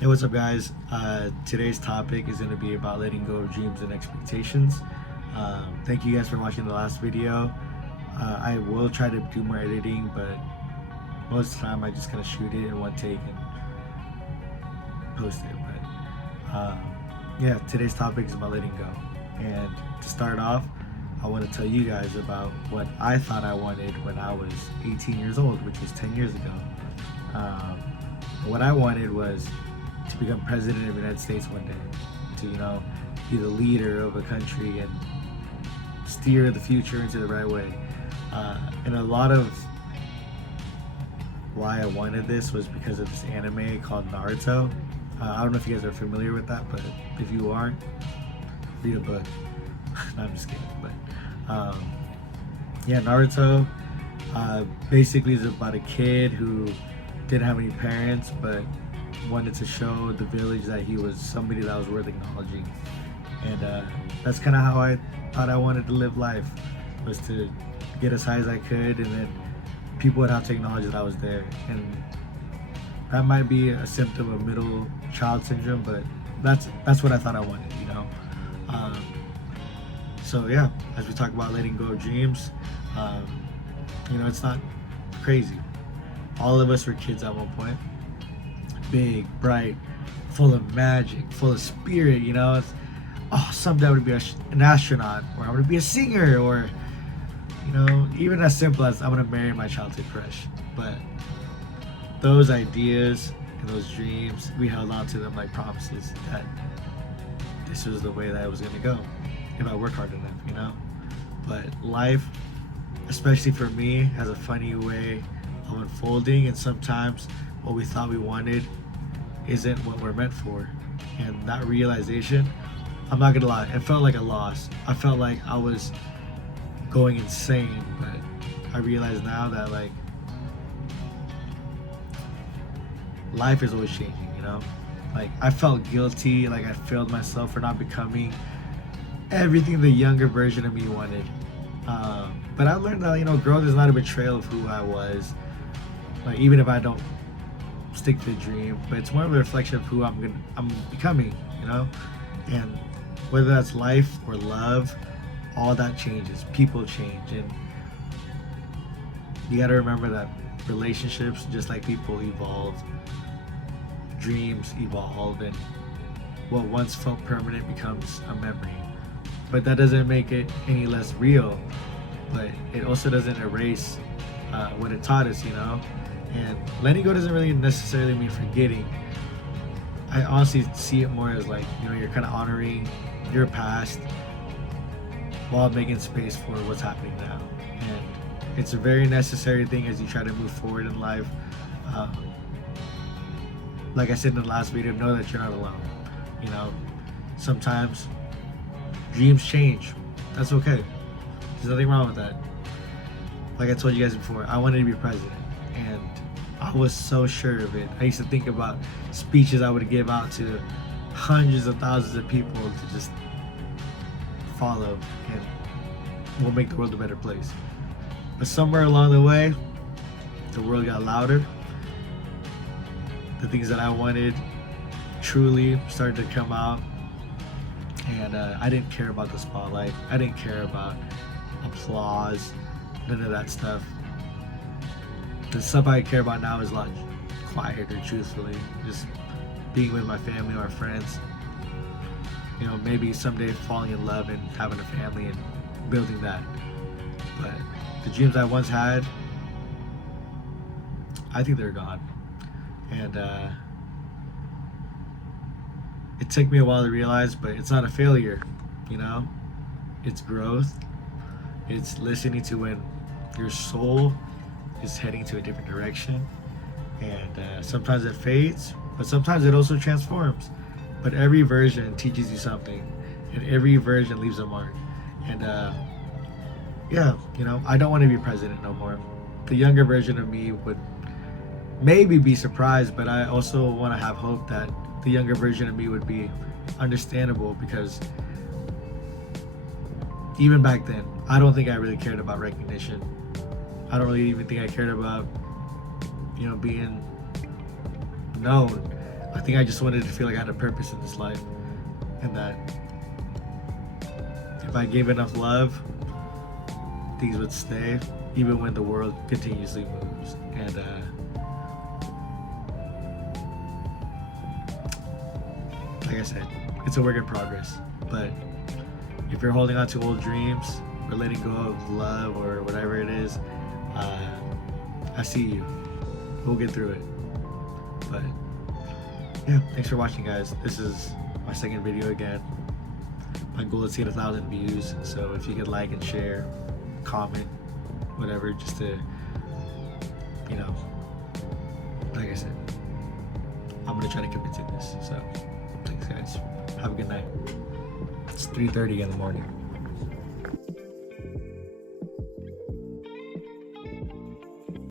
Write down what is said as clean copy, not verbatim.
Hey, what's up, guys? Today's topic is going to be about letting go of dreams and expectations. Thank you guys for watching the last video. I will try to do more editing, but most of the time I just kind of shoot it in one take and post it. But yeah, today's topic is about letting go. And to start off, I want to tell you guys about what I thought I wanted when I was 18 years old, which was 10 years ago. Um, what I wanted was to become president of the United States one day, to be the leader of a country and steer the future into the right way. And a lot of why I wanted this was because of this anime called Naruto. I don't know if you guys are familiar with that, but if you aren't, read a book. No, I'm just kidding. But yeah, Naruto basically is about a kid who didn't have any parents, but wanted to show the village that he was somebody that was worth acknowledging. And that's kind of how I thought I wanted to live life, was to get as high as I could, and then people would have to acknowledge that I was there. And that might be a symptom of middle child syndrome, but that's what I thought I wanted, so yeah, as we talk about letting go of dreams, it's not crazy. All of us were kids at one point, big, bright, full of magic, full of spirit. Someday I would be an astronaut, or I'm gonna be a singer, or even as simple as I'm gonna marry my childhood crush. But those ideas and those dreams, we held on to them like promises that this was the way that I was gonna go if I work hard enough. But life, especially for me, has a funny way of unfolding, and sometimes what we thought we wanted isn't what we're meant for. And that realization, I'm not gonna lie, it felt like a loss. I felt like I was going insane, but I realize now that life is always changing. I felt guilty, like I failed myself for not becoming everything the younger version of me wanted. But I learned that growth is not a betrayal of who I was. Even if I don't stick to the dream, but it's more of a reflection of who I'm becoming. And whether that's life or love, all that changes. People change, and you got to remember that relationships, just like people, evolve. Dreams evolve, and what once felt permanent becomes a memory. But that doesn't make it any less real. But it also doesn't erase what it taught us. And letting go doesn't really necessarily mean forgetting. I honestly see it more as you're kind of honoring your past while making space for what's happening now. And it's a very necessary thing as you try to move forward in life. Like I said in the last video, know that you're not alone. Sometimes dreams change. That's okay. There's nothing wrong with that. Like I told you guys before, I wanted to be president, and I was so sure of it. I used to think about speeches I would give out to hundreds of thousands of people to just follow, and we'll make the world a better place. But somewhere along the way, the world got louder. The things that I wanted truly started to come out, and I didn't care about the spotlight. I didn't care about applause, none of that stuff. The stuff I care about now is a lot quieter, truthfully. Just being with my family, my friends. Maybe someday falling in love and having a family and building that. But the dreams I once had, I think they're gone. And it took me a while to realize, but it's not a failure. It's growth. It's listening to when your soul is heading to a different direction. And sometimes it fades, but sometimes it also transforms. But every version teaches you something, and every version leaves a mark. And yeah, I don't want to be president no more. The younger version of me would maybe be surprised, but I also want to have hope that the younger version of me would be understandable, because even back then, I don't think I really cared about recognition. I don't really even think I cared about, being known. I think I just wanted to feel like I had a purpose in this life, and that if I gave enough love, things would stay, even when the world continuously moves. And like I said, it's a work in progress. But if you're holding on to old dreams or letting go of love or whatever it is, I see you. We'll get through it. But yeah, thanks for watching, guys. This is my second video again. My goal is to get 1,000 views, so if you could like and share, comment, whatever, just to, you know, like I said, I'm gonna try to commit to this. So thanks, guys. Have a good night. It's 3:30 in the morning.